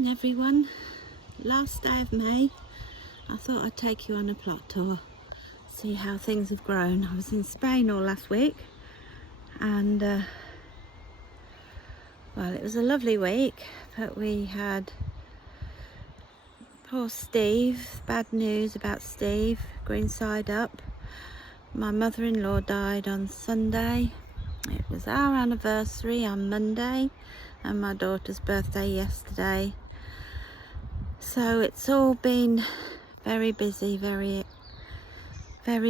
morning everyone. Last day of May. I thought I'd take you on a plot tour, see how things have grown. I was in Spain all last week and well, it was a lovely week, but we had poor Steve. Bad news about Steve, green side up. My mother-in-law died on Sunday. It was our anniversary on Monday and my daughter's birthday yesterday. So it's all been very busy, very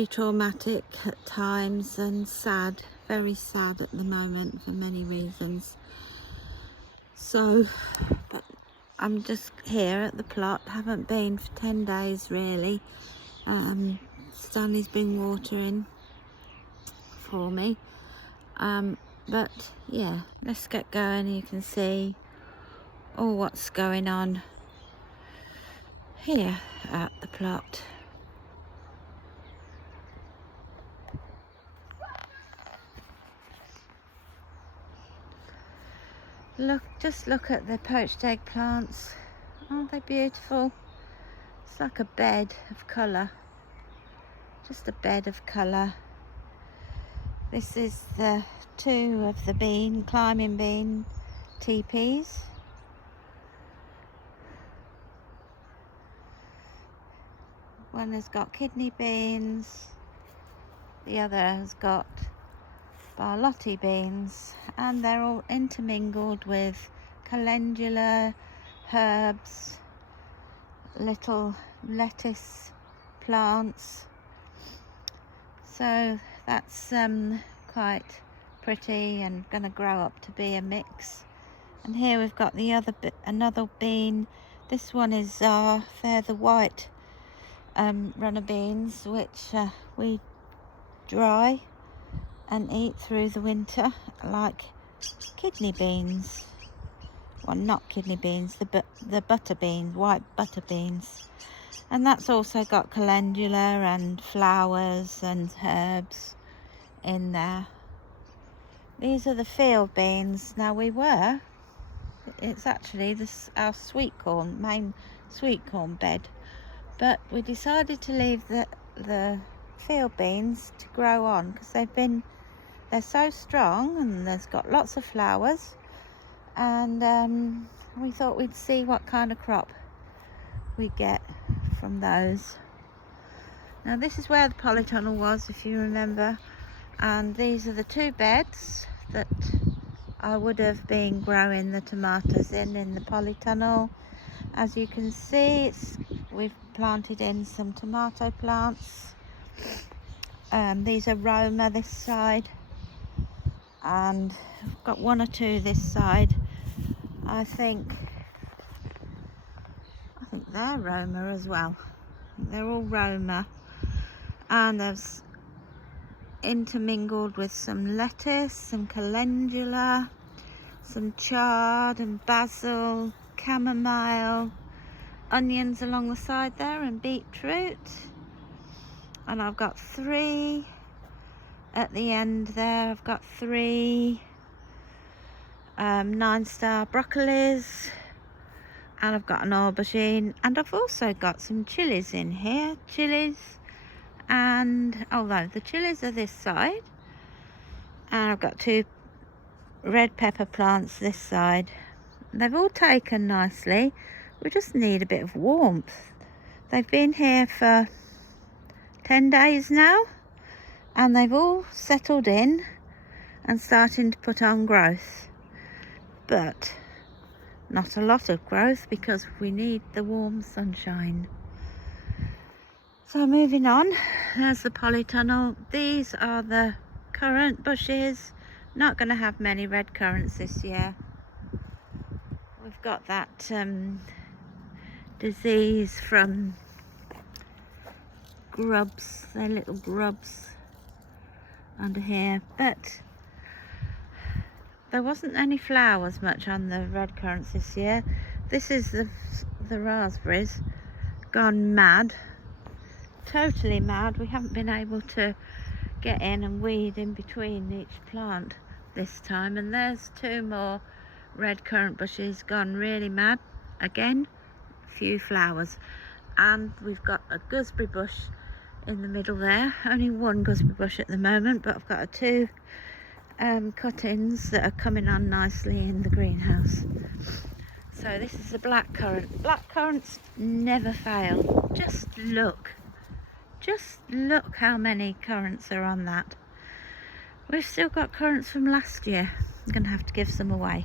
traumatic at times, and sad, very sad at the moment for many reasons. So, but I'm just here at the plot, haven't been for 10 days really. Stanley's been watering for me. But yeah, let's get going. You can see all what's going on here at the plot. Just look at the poached eggplants. Aren't they beautiful? It's like a bed of colour, just a bed of colour. This is the two of the climbing bean teepees. One has got kidney beans, the other has got Allotment beans, and they're all intermingled with calendula, herbs, little lettuce plants. So that's quite pretty and going to grow up to be a mix. And here we've got the another bean. This one is they're the white runner beans, which we dry and eat through the winter, like kidney beans. Well, not kidney beans, the butter beans, white butter beans. And that's also got calendula and flowers and herbs in there. These are the field beans. Now it's actually our sweet corn, main sweet corn bed, but we decided to leave the field beans to grow on because they're so strong and there's got lots of flowers, and we thought we'd see what kind of crop we get from those. Now this is where the polytunnel was, if you remember, and these are the two beds that I would have been growing the tomatoes in the polytunnel. As you can see, we've planted in some tomato plants. These are Roma this side, and I've got one or two this side. I think they're Roma as well. They're all Roma, and there's intermingled with some lettuce, some calendula, some chard and basil, chamomile, onions along the side there, and beetroot. And I've got 3 at the end there. I've got 3 9-star broccolis, and I've got an aubergine, and I've also got some chilies in here. And although the chilies are this side, and I've got 2 red pepper plants this side. They've all taken nicely. We just need a bit of warmth. They've been here for 10 days now, and they've all settled in and starting to put on growth, but not a lot of growth because we need the warm sunshine. So moving on, there's the polytunnel. These are the currant bushes. Not going to have many red currants this year. We've got that disease from grubs, they're little grubs under here, but there wasn't any flowers much on the red currants this year. This is the raspberries gone mad, totally mad. We haven't been able to get in and weed in between each plant this time, and there's 2 more red currant bushes gone really mad. again, a few flowers. And we've got a gooseberry bush in the middle there. Only one gooseberry bush at the moment, but I've got two cuttings that are coming on nicely in the greenhouse. So this is the blackcurrant. Blackcurrants never fail. Just look how many currants are on that. We've still got currants from last year. I'm going to have to give some away.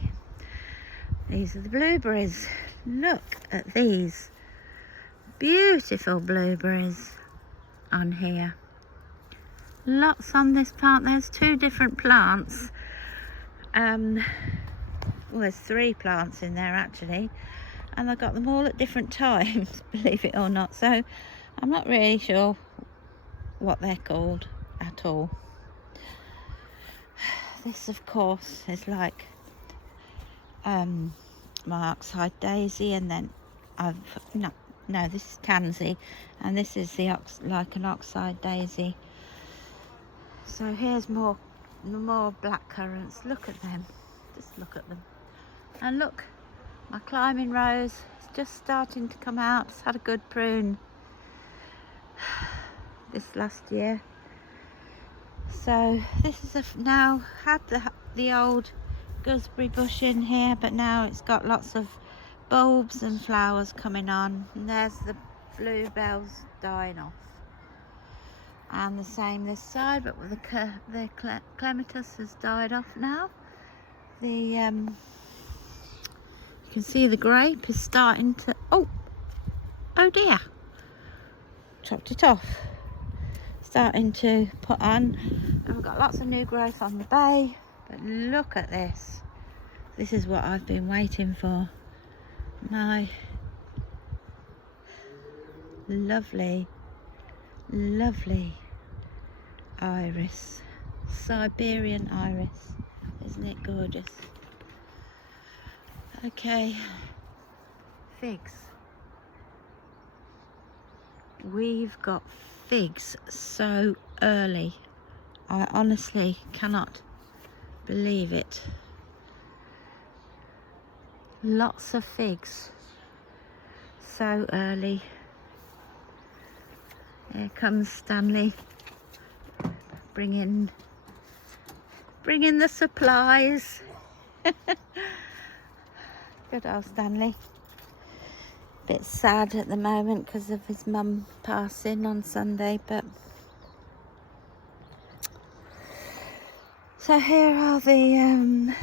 These are the blueberries. Look at these beautiful blueberries on here. Lots on this plant. There's two different plants. Well, there's three plants in there actually, and I got them all at different times, believe it or not. So I'm not really sure what they're called at all. This, of course, is like my oxeye daisy, and then no, this is tansy, and this is the like an oxeye daisy. So here's more black currants. Look at them, just look at them. And look, my climbing rose is just starting to come out. It's had a good prune this last year. So this is now had the old gooseberry bush in here, but now it's got lots of bulbs and flowers coming on. And there's the bluebells dying off. And the same this side, but with the clematis has died off now. You can see the grape is starting to, oh dear, chopped it off. Starting to put on, and we've got lots of new growth on the bay. But look at this. This is what I've been waiting for. My lovely iris, Siberian iris. Isn't it gorgeous? Okay, figs. We've got figs so early. I honestly cannot believe it. Lots of figs so early. Here comes Stanley bringing the supplies. Good old Stanley. Bit sad at the moment because of his mum passing on Sunday, but so here are the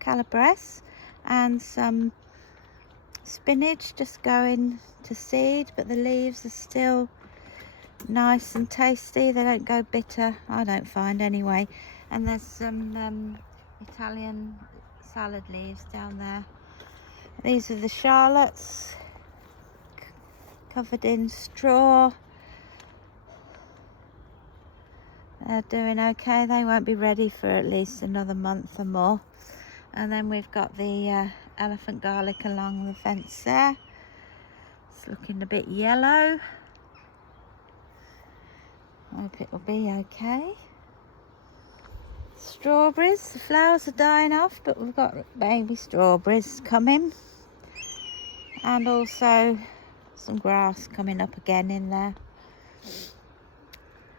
calabrese and some spinach just going to seed, but the leaves are still nice and tasty. They don't go bitter, I don't find anyway. And there's some Italian salad leaves down there. These are the shallots covered in straw. They're doing okay. They won't be ready for at least another month or more. And then we've got the elephant garlic along the fence there. It's looking a bit yellow. Hope it will be okay. Strawberries, the flowers are dying off, but we've got baby strawberries coming. And also some grass coming up again in there.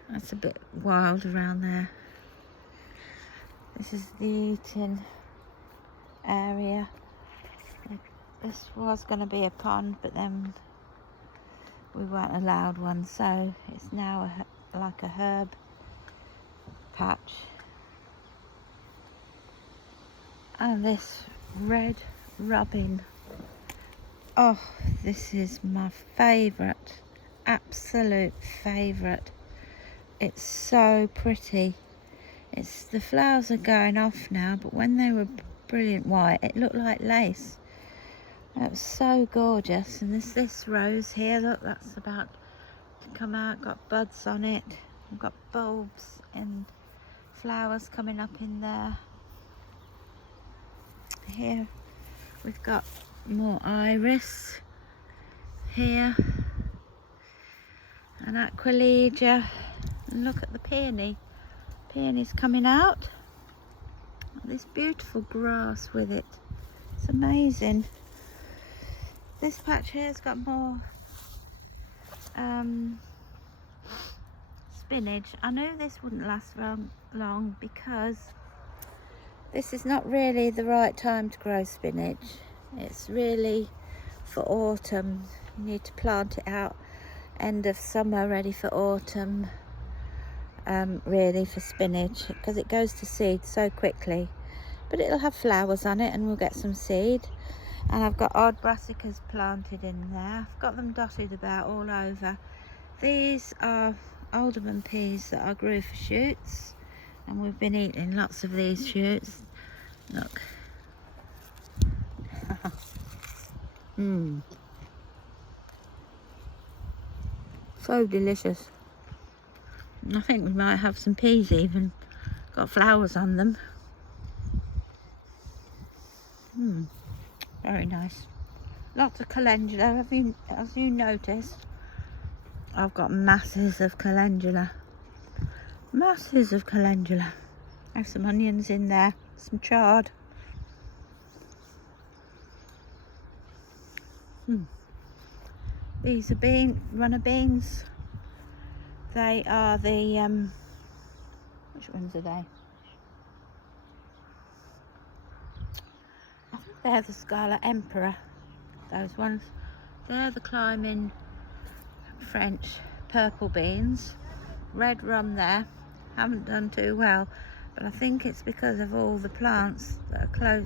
That's a bit wild around there. This is the eating area. This was going to be a pond, but then we weren't allowed one, so it's now like a herb patch. And this red robin, oh, this is my favourite, absolute favourite. It's so pretty. The flowers are going off now, but when they were brilliant white, it looked like lace. It was so gorgeous. And there's this rose here, look, that's about to come out, got buds on it. We've got bulbs and flowers coming up in there. Here we've got more iris here, and aquilegia, and look at the peony. Peony's coming out. This beautiful grass with it. It's amazing. This patch here's got more spinach. I knew this wouldn't last long because this is not really the right time to grow spinach. It's really for autumn. You need to plant it out end of summer, ready for autumn, really, for spinach, because it goes to seed so quickly. But it'll have flowers on it and we'll get some seed. And I've got odd brassicas planted in there. I've got them dotted about all over. These are alderman peas that I grew for shoots, and we've been eating lots of these shoots. Look. So delicious. I think we might have some peas even. Got flowers on them. Very nice. Lots of calendula. As you noticed, I've got masses of calendula. Masses of calendula. I have some onions in there, some chard. These are runner beans. They are the which ones are they? I think they're the Scarlet Emperor. Those ones. They're the climbing French purple beans. Red rum there. Haven't done too well, but I think it's because of all the plants that are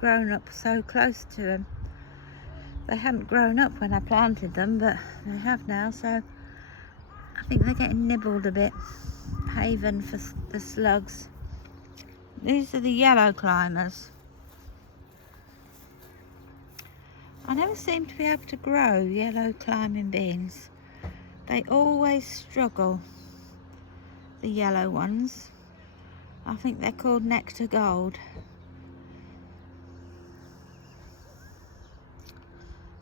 grown up so close to them. They hadn't grown up when I planted them, but they have now, so I think they're getting nibbled a bit. Haven for the slugs. These are the yellow climbers. I never seem to be able to grow yellow climbing beans. They always struggle, the yellow ones. I think they're called Nectar Gold.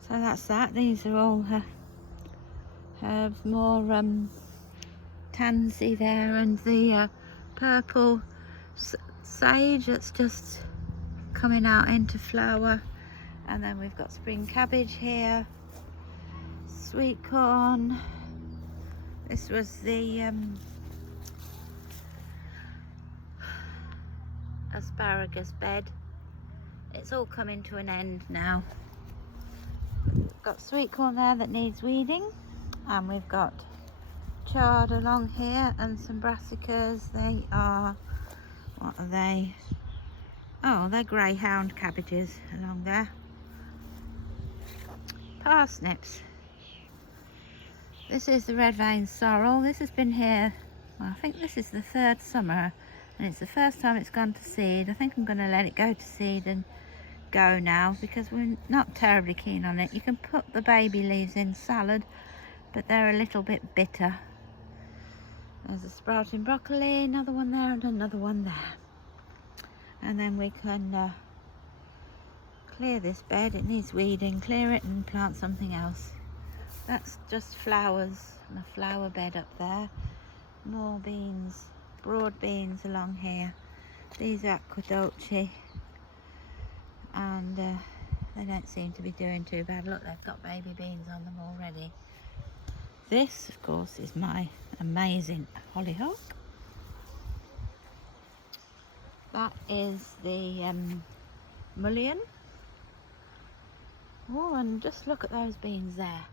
So that's that. These are all herbs, more tansy there, and the purple sage that's just coming out into flower. And then we've got spring cabbage here, sweet corn. This was the asparagus bed. It's all coming to an end now. We've got sweet corn there that needs weeding, and we've got chard along here and some brassicas. They are, what are they? Oh, they're greyhound cabbages along there. Parsnips. This is the red vein sorrel. This has been here, well, I think this is the third summer, and it's the first time it's gone to seed. I think I'm going to let it go to seed and go now, because we're not terribly keen on it. You can put the baby leaves in salad, but they're a little bit bitter. There's a sprouting broccoli, another one there and another one there. And then we can clear this bed. It needs weeding. Clear it and plant something else. That's just flowers and a flower bed up there. More beans, broad beans along here. These are aquadolce, and they don't seem to be doing too bad. Look, they've got baby beans on them already. This, of course, is my amazing hollyhock. That is the mullein. Oh, and just look at those beans there.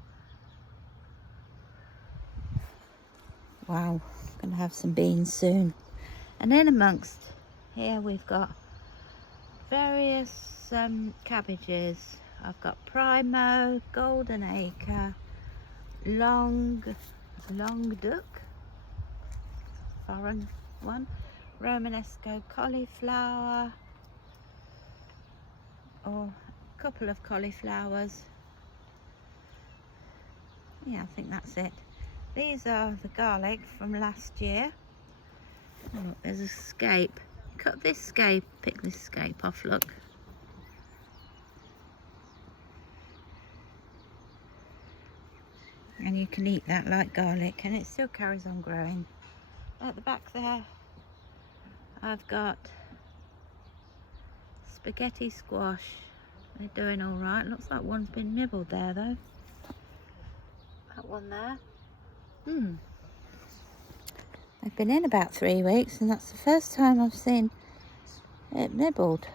Wow, I'm gonna have some beans soon. And in amongst here we've got various cabbages. I've got Primo, Golden Acre, Long Duck, foreign one, Romanesco cauliflower, or a couple of cauliflowers. Yeah, I think that's it. These are the garlic from last year. Oh, look, there's a scape. Cut this scape, pick this scape off, look. And you can eat that like garlic, and it still carries on growing. At the back there, I've got spaghetti squash, They're doing all right. Looks like one's been nibbled there though. That one there. They've been in about 3 weeks, and that's the first time I've seen it nibbled.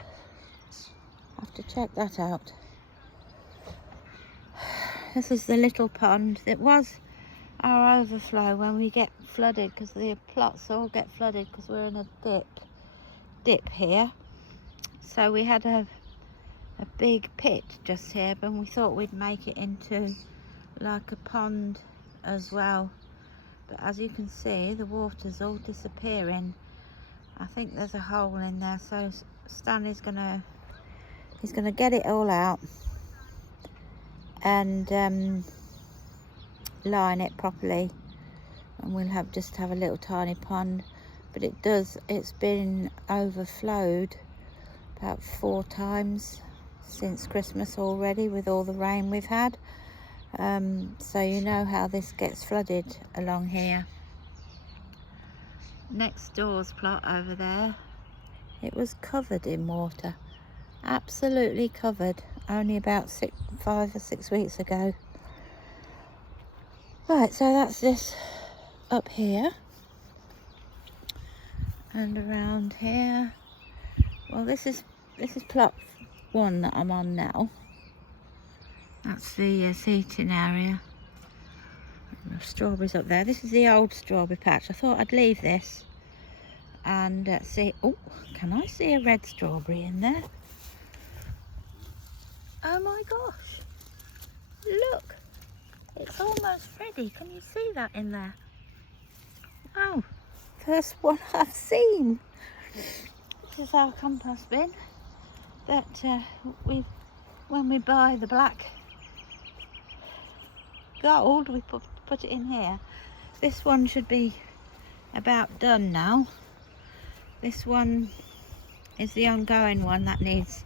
I have to check that out. This is the little pond. It was our overflow when we get flooded, because the plots all get flooded because we're in a dip here. So we had a big pit just here, but we thought we'd make it into like a pond as well. But as you can see, the water's all disappearing. I think there's a hole in there, so Stanley's gonna get it all out and line it properly, and we'll just have a little tiny pond. But it's been overflowed about 4 times since Christmas already, with all the rain we've had. So you know how this gets flooded along here. Next door's plot over there, it was covered in water, absolutely covered, only about 5 or 6 weeks ago. Right, so that's this up here and around here. Well, this is plot 1 that I'm on now. That's the seating area. And the strawberries up there. This is the old strawberry patch. I thought I'd leave this and see. Oh, can I see a red strawberry in there? Oh my gosh! Look, it's almost ready. Can you see that in there? Wow, first one I've seen. This is our compost bin that when we buy the black gold, we put it in here. This one should be about done now. This one is the ongoing one that needs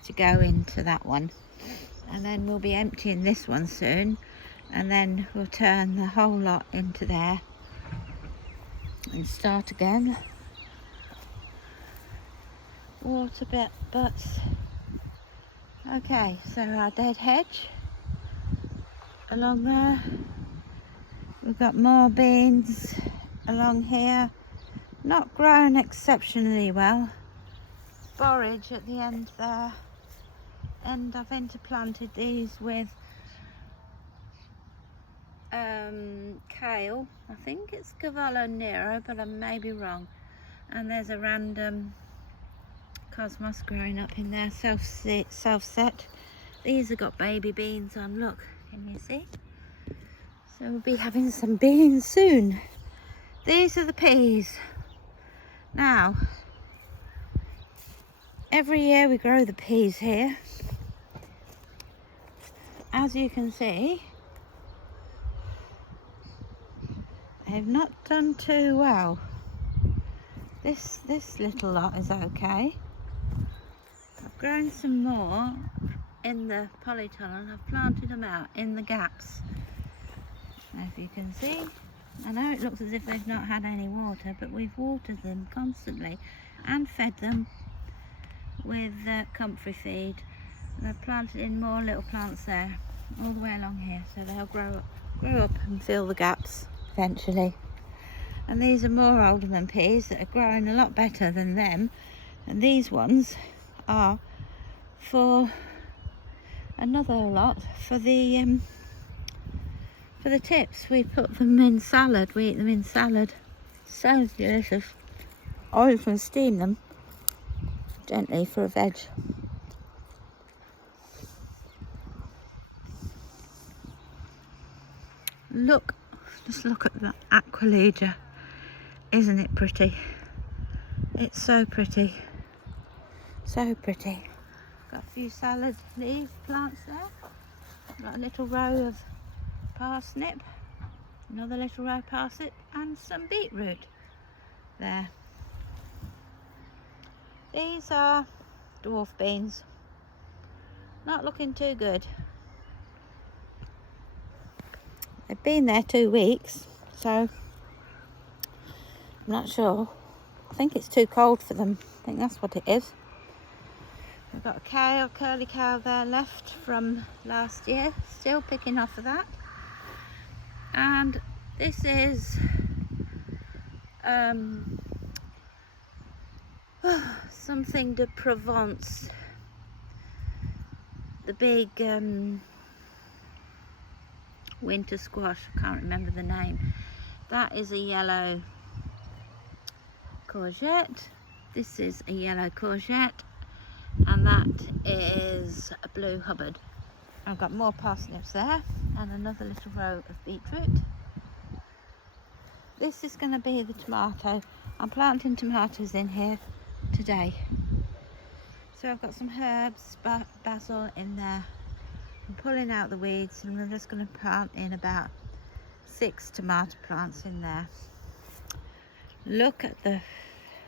to go into that one, and then we'll be emptying this one soon, and then we'll turn the whole lot into there and start again. Water butts. Okay, so our dead hedge along there. We've got more beans along here, not grown exceptionally well. Borage at the end there, and I've interplanted these with kale. I think it's Cavallo Nero, but I may be wrong. And there's a random cosmos growing up in there, self-set. These have got baby beans on, look, can you see? So we'll be having some beans soon. These are the peas. Now, every year we grow the peas here. As you can see, they've not done too well. This little lot is okay. I've grown some more in the polytunnel and I've planted them out in the gaps. Now, if you can see, I know it looks as if they've not had any water, but we've watered them constantly and fed them with comfrey feed. And I've planted in more little plants there, all the way along here, so they'll grow up and fill the gaps eventually. And these are more Alderman peas that are growing a lot better than them, and these ones are for another lot for the tips. We put them in salad, we eat them in salad. So delicious. Or you can steam them gently for a veg. Look, just look at that Aquilegia. Isn't it pretty? It's so pretty. So pretty. Got a few salad leaf plants there. Got a little row of parsnip, another little row of parsnip, and some beetroot there. These are dwarf beans. Not looking too good. They've been there 2 weeks, so I'm not sure. I think it's too cold for them. I think that's what it is. We've got a cow, curly cow there left from last year, still picking off of that. And this is something de Provence, the big winter squash, I can't remember the name. That is a yellow courgette. This is a yellow courgette, and that is a blue Hubbard. I've got more parsnips there and another little row of beetroot. This is going to be the tomato. I'm planting tomatoes in here today. So I've got some herbs, basil in there. I'm pulling out the weeds, and we're just going to plant in about 6 tomato plants in there. Look at the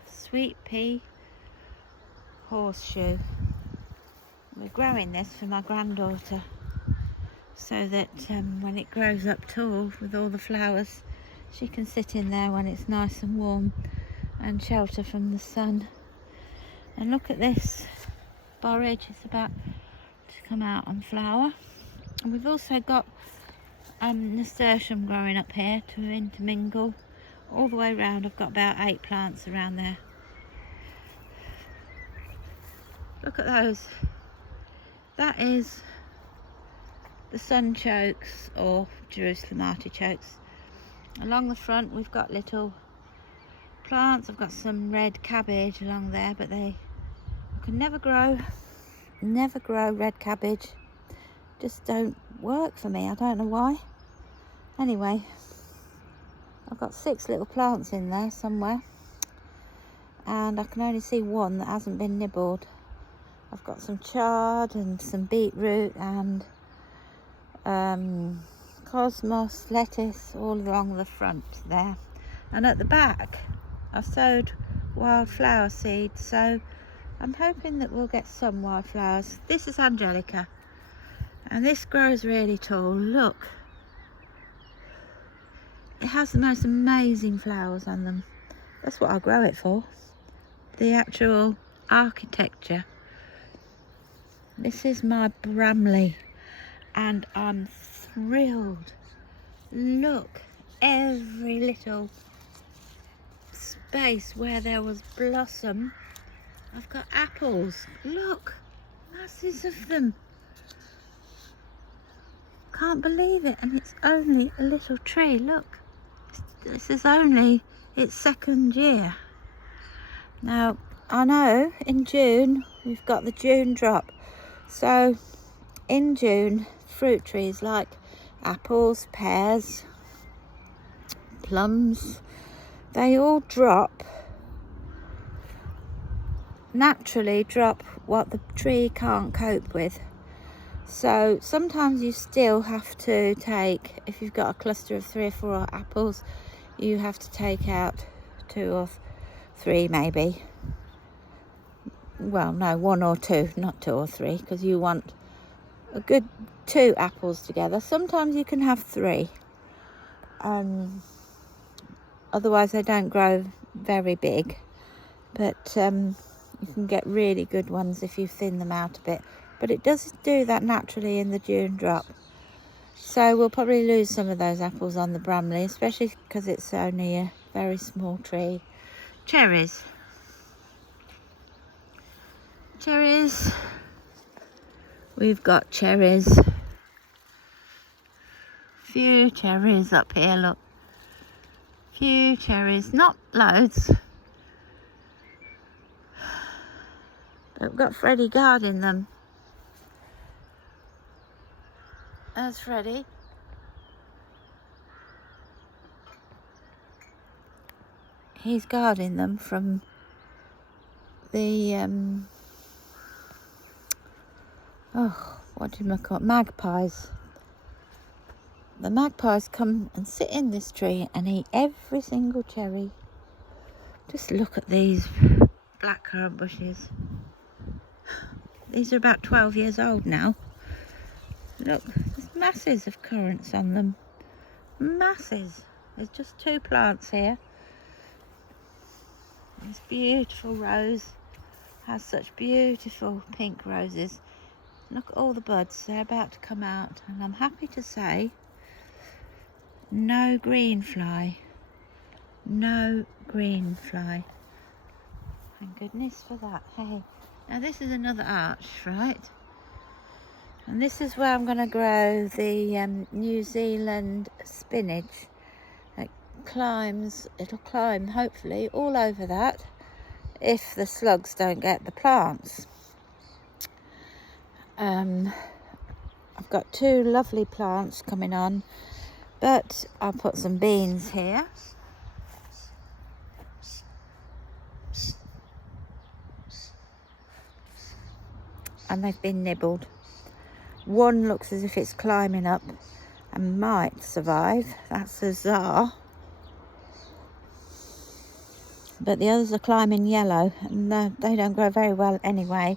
sweet pea horseshoe. We're growing this for my granddaughter, so that when it grows up tall with all the flowers, she can sit in there when it's nice and warm and shelter from the sun. And look at this borage, it's about to come out on flower. And we've also got nasturtium growing up here to intermingle all the way around. I've got about 8 plants around there. Look at those. That is the sunchokes, or Jerusalem artichokes. Along the front we've got little plants. I've got some red cabbage along there, but they can never grow red cabbage. Just don't work for me. I don't know why. Anyway, I've got 6 little plants in there somewhere, and I can only see one that hasn't been nibbled. I've got some chard and some beetroot and cosmos, lettuce all along the front there. And at the back I've sowed wildflower seeds, so I'm hoping that we'll get some wildflowers. This is Angelica, and this grows really tall. Look, it has the most amazing flowers on them. That's what I grow it for, the actual architecture. This is my Bramley, and I'm thrilled. Look, every little space where there was blossom, I've got apples. Look, masses of them. Can't believe it. And it's only a little tree. Look, this is only its 2nd year. Now, I know in June we've got the June drop. So in June, fruit trees like apples, pears, plums, they all naturally drop what the tree can't cope with. So sometimes you still have to take, if you've got a cluster of 3 or 4 apples, you have to take out 2 or 3 maybe. Well, no, 1 or 2, not 2 or 3, because you want a good 2 apples together. Sometimes you can have 3. Otherwise they don't grow very big, but you can get really good ones if you thin them out a bit. But it does do that naturally in the June drop. So we'll probably lose some of those apples on the Bramley, especially because it's only a very small tree. Cherries. Cherries. We've got cherries. Few cherries up here, look. Few cherries, not loads. But we've got Freddie guarding them. There's Freddie. He's guarding them from the what do you call it? Magpies. The magpies come and sit in this tree and eat every single cherry. Just look at these blackcurrant bushes. These are about 12 years old now. Look, there's masses of currants on them. Masses. There's just 2 plants here. These beautiful rows has such beautiful pink roses. Look at all the buds, they're about to come out, and I'm happy to say no green fly. No green fly. Thank goodness for that. Hey, now this is another arch, right? And this is where I'm going to grow the New Zealand spinach. It'll climb hopefully all over that if the slugs don't get the plants. I've got two lovely plants coming on, but I'll put some beans here. And they've been nibbled. One looks as if it's climbing up and might survive. That's a Tsar. But the others are climbing yellow, and they don't grow very well anyway.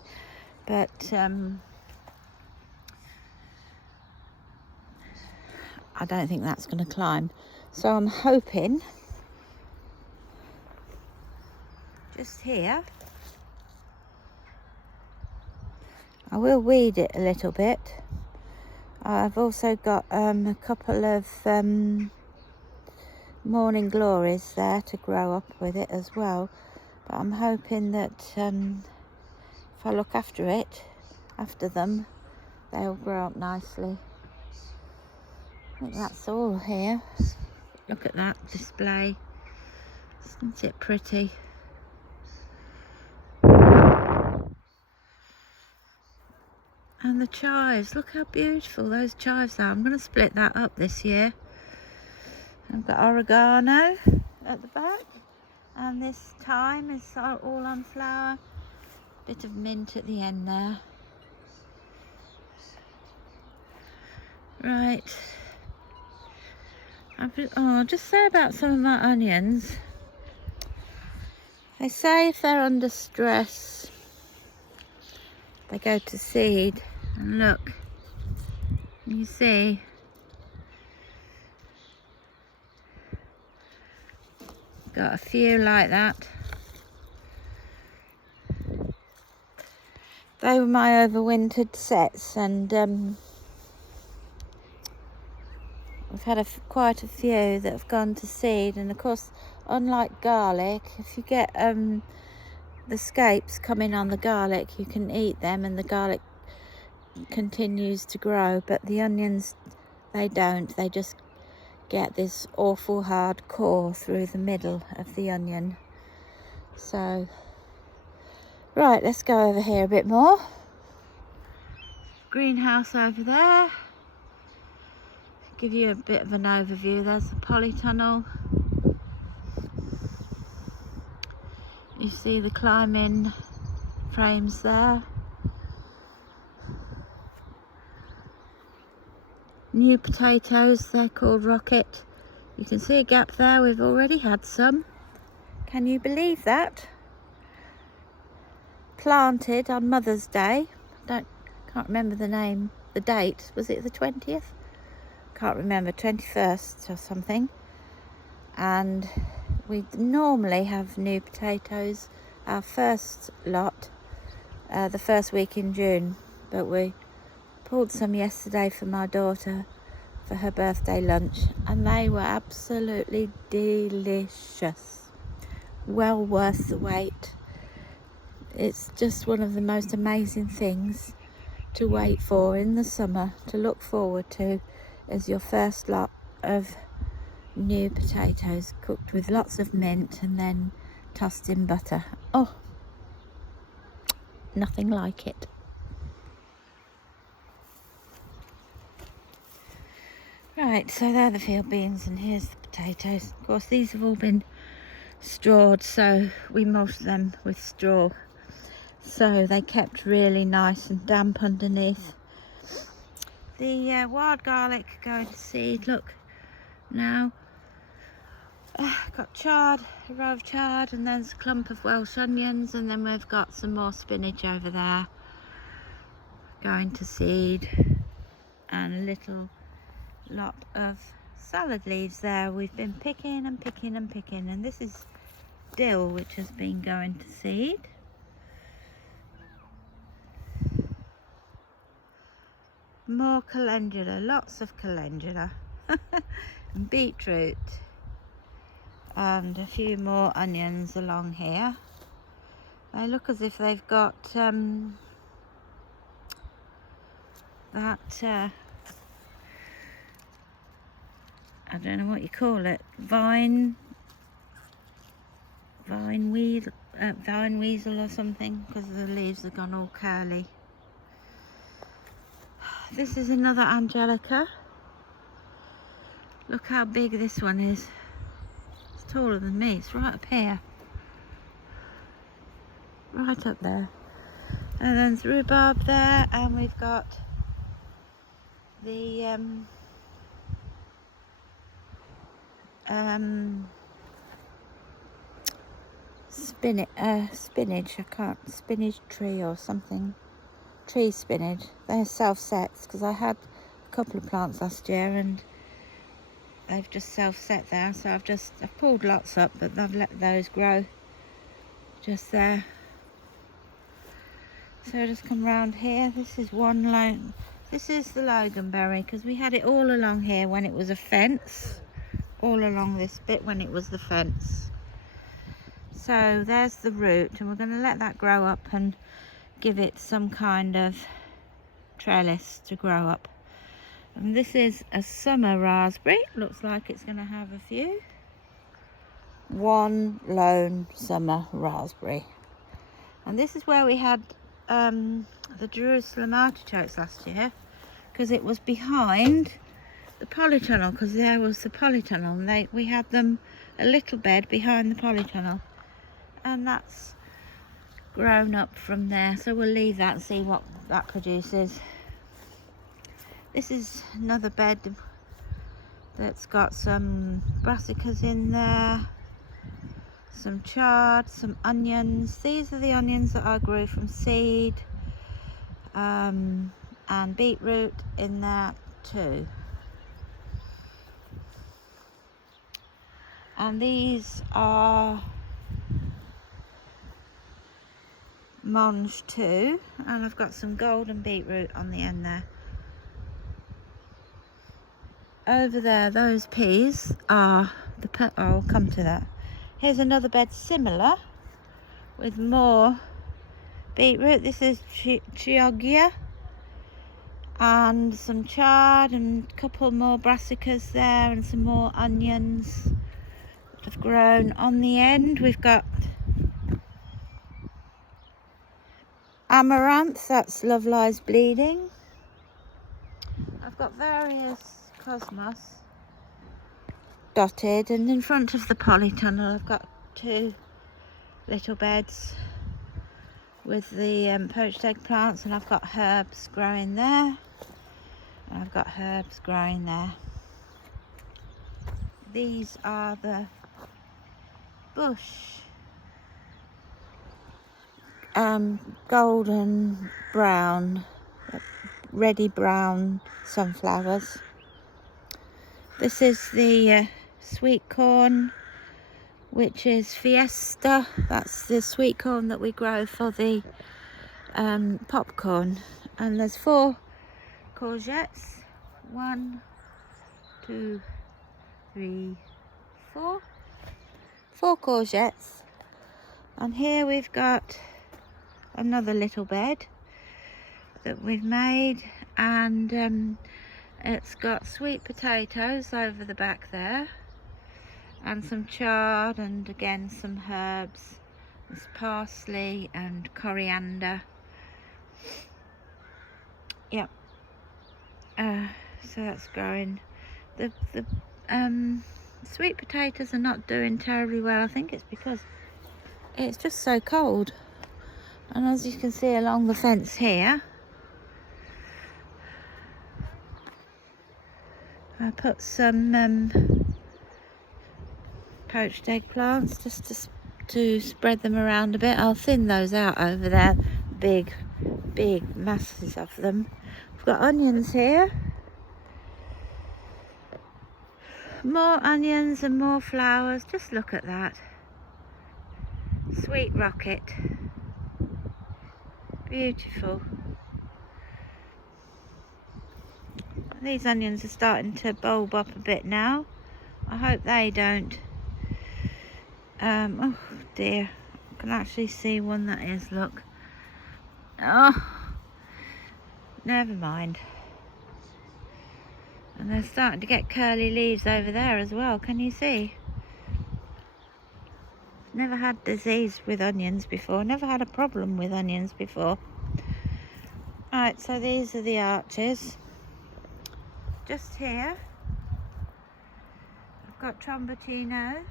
But I don't think that's going to climb. So I'm hoping just here, I will weed it a little bit. I've also got a couple of morning glories there to grow up with it as well, but I'm hoping that if I look after them, they'll grow up nicely. I think that's all here. Look at that display, isn't it pretty? And the chives, look how beautiful those chives are. I'm going to split that up this year. I've got oregano at the back, and this thyme is all on flower. Bit of mint at the end there. Right. I'll just say about some of my onions. They say if they're under stress, they go to seed. And look, you see, got a few like that. They were my overwintered sets, and we've had quite a few that have gone to seed. And of course, unlike garlic, if you get the scapes coming on the garlic, you can eat them and the garlic continues to grow, but the onions, they don't. They just get this awful hard core through the middle of the onion. So right, let's go over here a bit more. Greenhouse over there, give you a bit of an overview. There's the polytunnel. You see the climbing frames there. New potatoes, they're called Rocket. You can see a gap there, we've already had some. Can you believe that? Planted on Mother's Day. Can't remember the date. Was it the 20th? Can't remember, 21st or something. And we normally have new potatoes, our first lot, the first week in June, but we pulled some yesterday for my daughter for her birthday lunch, and they were absolutely delicious. Well worth the wait. It's just one of the most amazing things to wait for in the summer, to look forward to, is your first lot of new potatoes cooked with lots of mint and then tossed in butter. Oh, nothing like it. Right, so they're the field beans and here's the potatoes. Of course, these have all been strawed, so we mulched them with straw. So they kept really nice and damp underneath. The wild garlic going to seed, look now. Got chard, a row of chard, and there's a clump of Welsh onions, and then we've got some more spinach over there going to seed, and a little lot of salad leaves there. We've been picking and picking and picking, and this is dill which has been going to seed. More calendula, lots of calendula. And beetroot. And a few more onions along here. They look as if they've got that I don't know what you call it, vine weasel or something, because the leaves have gone all curly. This is another Angelica. Look how big this one is. It's taller than me. It's right up here, right up there. And then there's rhubarb there, and we've got the spinach, spinach tree or something, tree spinach. They're self-sets, because I had a couple of plants last year and they've just self-set there, so I've pulled lots up, but I've let those grow just there. So I just come round here. This is this is the loganberry, because we had it all along here when it was a fence, all along this bit when it was the fence. So there's the root, and we're going to let that grow up and give it some kind of trellis to grow up. And this is a summer raspberry. Looks like it's going to have a few. One lone summer raspberry. And this is where we had the Jerusalem artichokes last year, because it was behind the polytunnel, because there was the polytunnel, and we had them a little bed behind the polytunnel, and that's grown up from there. So we'll leave that and see what that produces. This is another bed that's got some brassicas in there, some chard, some onions. These are the onions that I grew from seed, and beetroot in there too. And these are mange too, and I've got some golden beetroot on the end there. Over there, those peas are I'll come to that. Here's another bed similar with more beetroot. This is chioggia, and some chard, and a couple more brassicas there, and some more onions that have grown on the end. We've got amaranth, that's Love Lies Bleeding. I've got various cosmos dotted, and in front of the polytunnel I've got two little beds with the poached eggplants, and I've got herbs growing there, and I've got herbs growing there. These are the bush golden brown, reddy brown sunflowers. This is the sweet corn, which is Fiesta. That's the sweet corn that we grow for the popcorn. And there's 4 courgettes. 1, 2, 3, 4. 4 courgettes. And here we've got another little bed that we've made, and it's got sweet potatoes over the back there, and some chard, and again some herbs. There's parsley and coriander. Yep. So that's growing. The sweet potatoes are not doing terribly well. I think it's because it's just so cold. And as you can see along the fence here, I put some poached eggplants just to spread them around a bit. I'll thin those out over there, big masses of them. We've got onions here, more onions and more flowers. Just look at that, sweet rocket, beautiful. These onions are starting to bulb up a bit now. I hope they don't. Oh dear, I can actually see one that is, look. Oh, never mind. And they're starting to get curly leaves over there as well, can you see? Never had disease with onions before, never had a problem with onions before. Right, so these are the arches. Just here, I've got Tromboncino.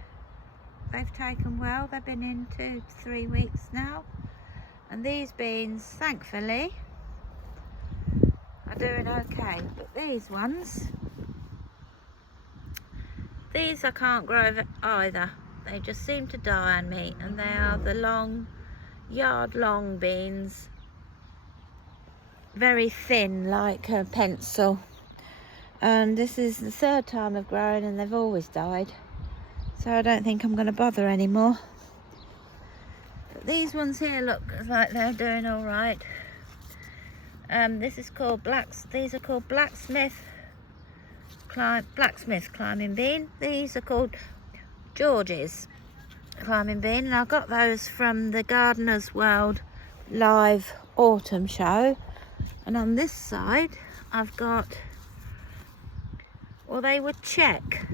They've taken well, they've been in 2 to 3 weeks now. And these beans, thankfully, are doing okay. But these ones, these I can't grow either. They just seem to die on me. And they are the long, yard-long beans. Very thin, like a pencil. And this is the 3rd time of growing and they've always died. So I don't think I'm going to bother anymore. But these ones here look like they're doing all right. This is called these are called blacksmith climbing bean. These are called George's climbing bean, and I got those from the Gardener's World live autumn show. And on this side I've got, well, they were Czech.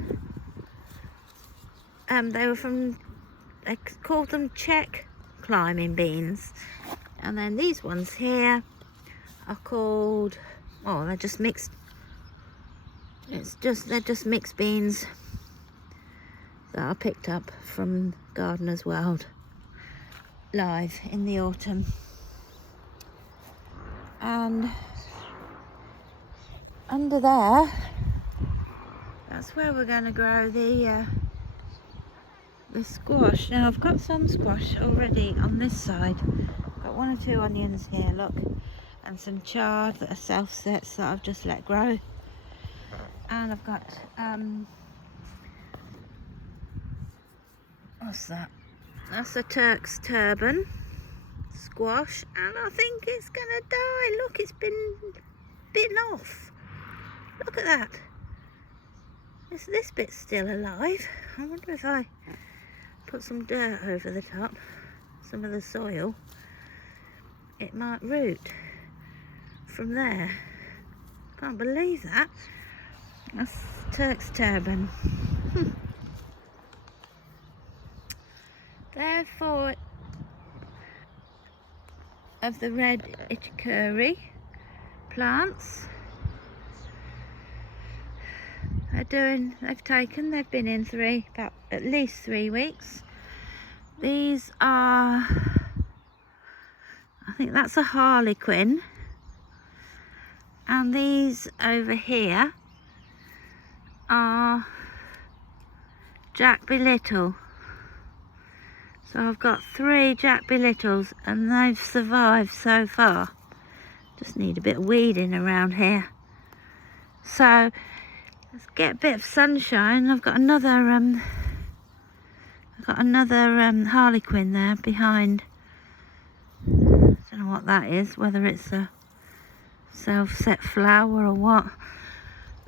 They were from, they called them Czech climbing beans. And then these ones here are called, oh, they're just mixed. They're just mixed beans that I picked up from Gardener's World live in the autumn. And under there, that's where we're going to grow the squash. Now I've got some squash already on this side. Got 1 or 2 onions here, look, and some chard that are self-sets that I've just let grow. And I've got what's that? That's a Turk's turban squash, and I think it's gonna die. Look, it's been bitten off. Look at that. This bit's still alive. I wonder if I put some dirt over the top, some of the soil, it might root from there. Can't believe that. That's Turk's turban. Therefore, of the red ichikuri plants, they've been in about at least 3 weeks. These are, I think that's a harlequin, and these over here are Jack Be Little. So I've got 3 Jack Be Littles and they've survived so far. Just need a bit of weeding around here. So let's get a bit of sunshine. I've got another harlequin there behind. I don't know what that is, whether it's a self-set flower or what.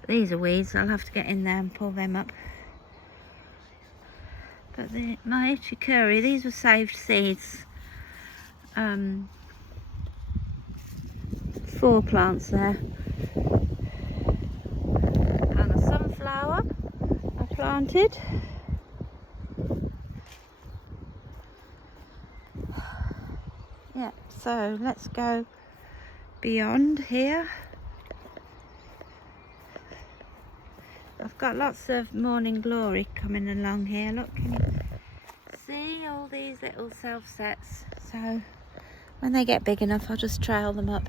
These are weeds, I'll have to get in there and pull them up. But my ichikuri, these were saved seeds. 4 plants there. And a sunflower I planted. Yeah, so let's go beyond here. I've got lots of morning glory coming along here. Look, can you see all these little self-sets? So when they get big enough, I'll just trail them up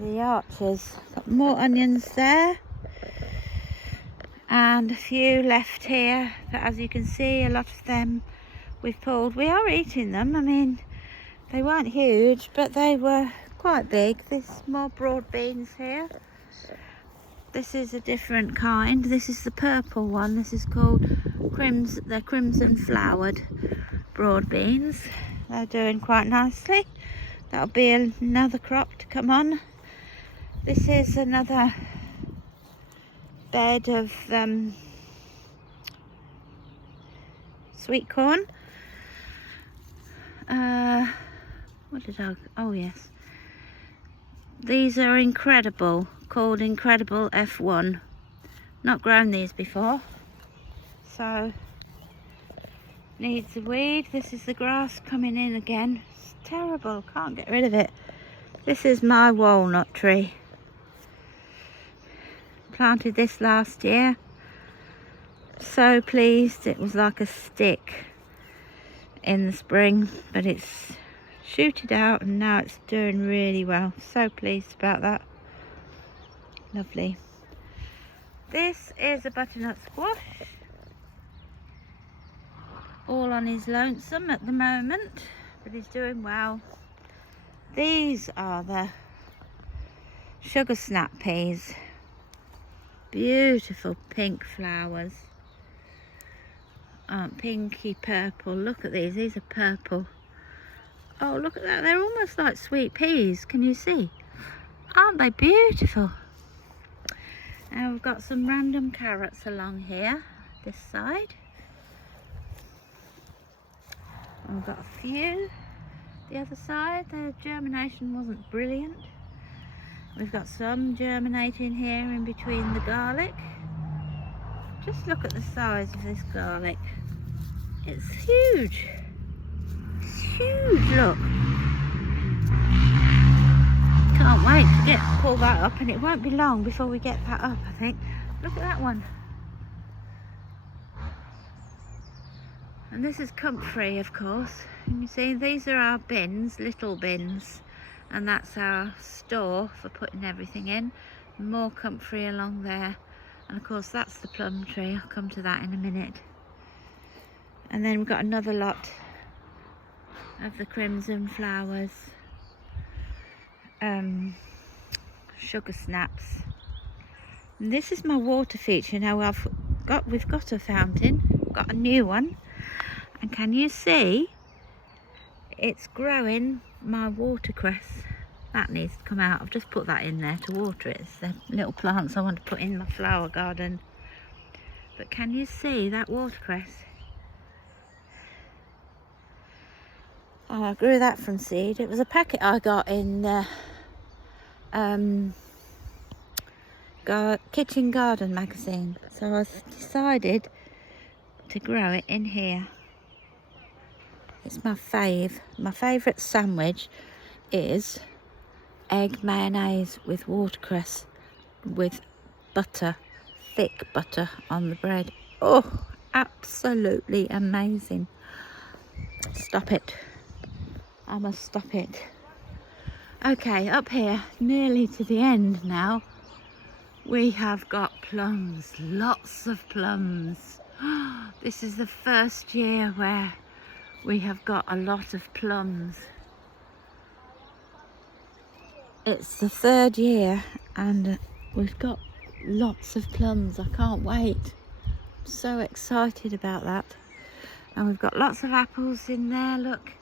the arches. Got more onions there. And a few left here. But as you can see, a lot of them we've pulled. We are eating them. I mean, they weren't huge, but they were quite big. There's more broad beans here. This is a different kind. This is the purple one. This is called they're crimson flowered broad beans. They're doing quite nicely. That'll be another crop to come on. This is another bed of sweet corn. What did I, oh yes, these are incredible, called Incredible F1. Not grown these before, so needs a weed. This is the grass coming in again. It's terrible, can't get rid of it. This is my walnut tree. Planted this last year. So pleased, it was like a stick in the spring, but it's shooted out and now it's doing really well. So pleased about that. Lovely. This is a butternut squash, all on his lonesome at the moment, but he's doing well. These are the sugar snap peas. Beautiful pink flowers. Pinky purple. Look at these are purple. Oh, look at that, they're almost like sweet peas, can you see? Aren't they beautiful? And we've got some random carrots along here, this side. And we've got a few the other side. The germination wasn't brilliant. We've got some germinating here in between the garlic. Just look at the size of this garlic. It's huge. It's huge, look. Can't wait to pull that up, and it won't be long before we get that up, I think. Look at that one. And this is comfrey, of course. And you see, these are our bins, little bins, and that's our store for putting everything in. More comfrey along there, and of course that's the plum tree. I'll come to that in a minute. And then we've got another lot of the crimson flowers. Sugar snaps. And this is my water feature. Now we've got a fountain, got a new one, and can you see it's growing my watercress? That needs to come out. I've just put that in there to water it. It's the little plants I want to put in my flower garden. But can you see that watercress? Oh, I grew that from seed. It was a packet I got in Kitchen Garden magazine. So I decided to grow it in here. It's my fave. My favourite sandwich is egg mayonnaise with watercress with butter, thick butter on the bread. Oh, absolutely amazing. Stop it. I must stop it. Okay, up here, nearly to the end now, we have got plums, lots of plums. This is the first year where we have got a lot of plums. It's the third year and we've got lots of plums. I can't wait. I'm so excited about that. And we've got lots of apples in there, look.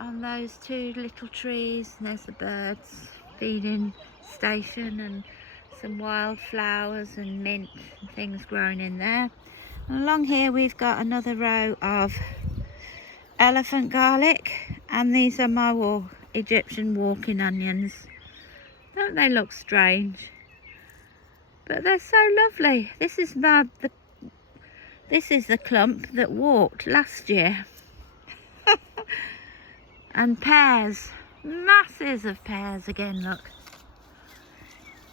On those two little trees, and there's the birds feeding station and some wildflowers and mint and things growing in there. And along here we've got another row of elephant garlic, and these are my Egyptian walking onions. Don't they look strange? But they're so lovely. This is the clump that walked last year. And pears, masses of pears again, look.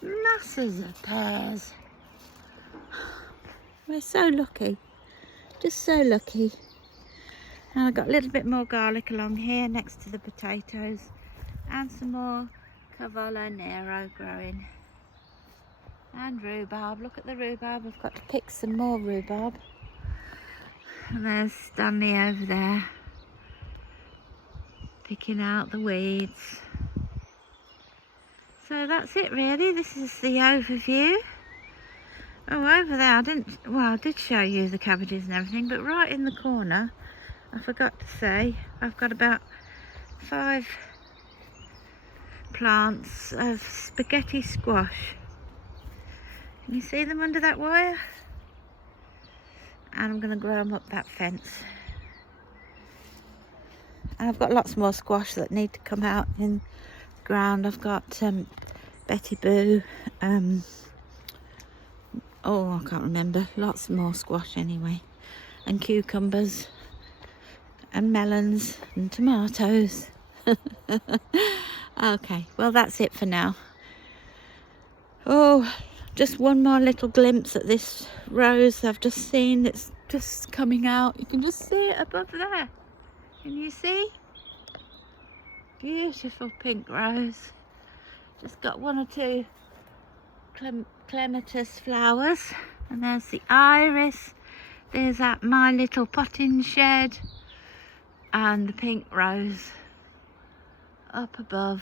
Masses of pears. We're so lucky, just so lucky. And I've got a little bit more garlic along here next to the potatoes, and some more Cavallo Nero growing. And rhubarb, look at the rhubarb. I've got to pick some more rhubarb. And there's Stanley over there, picking out the weeds. So that's it really. This is the overview. Oh, over there I did show you the cabbages and everything, but right in the corner, I forgot to say, I've got about 5 plants of spaghetti squash. Can you see them under that wire? And I'm going to grow them up that fence. And I've got lots more squash that need to come out in the ground. I've got Betty Boo, oh, I can't remember, lots more squash anyway, and cucumbers and melons and tomatoes. Okay, well that's it for now. Oh, just one more little glimpse at this rose I've just seen. It's just coming out. You can just see it above there. Can you see? Beautiful pink rose. Just got one or two clematis flowers. And there's the iris. There's that my little potting shed. And the pink rose up above.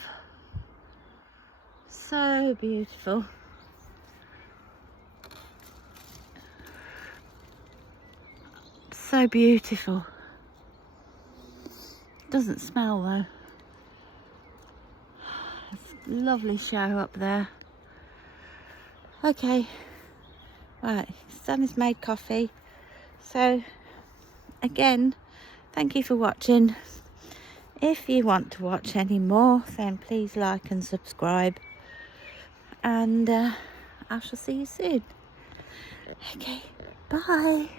So beautiful. So beautiful. Doesn't smell though. It's a lovely show up there. Okay, right, Sam has made coffee. So again, thank you for watching. If you want to watch any more, then please like and subscribe. And I shall see you soon. Okay, bye.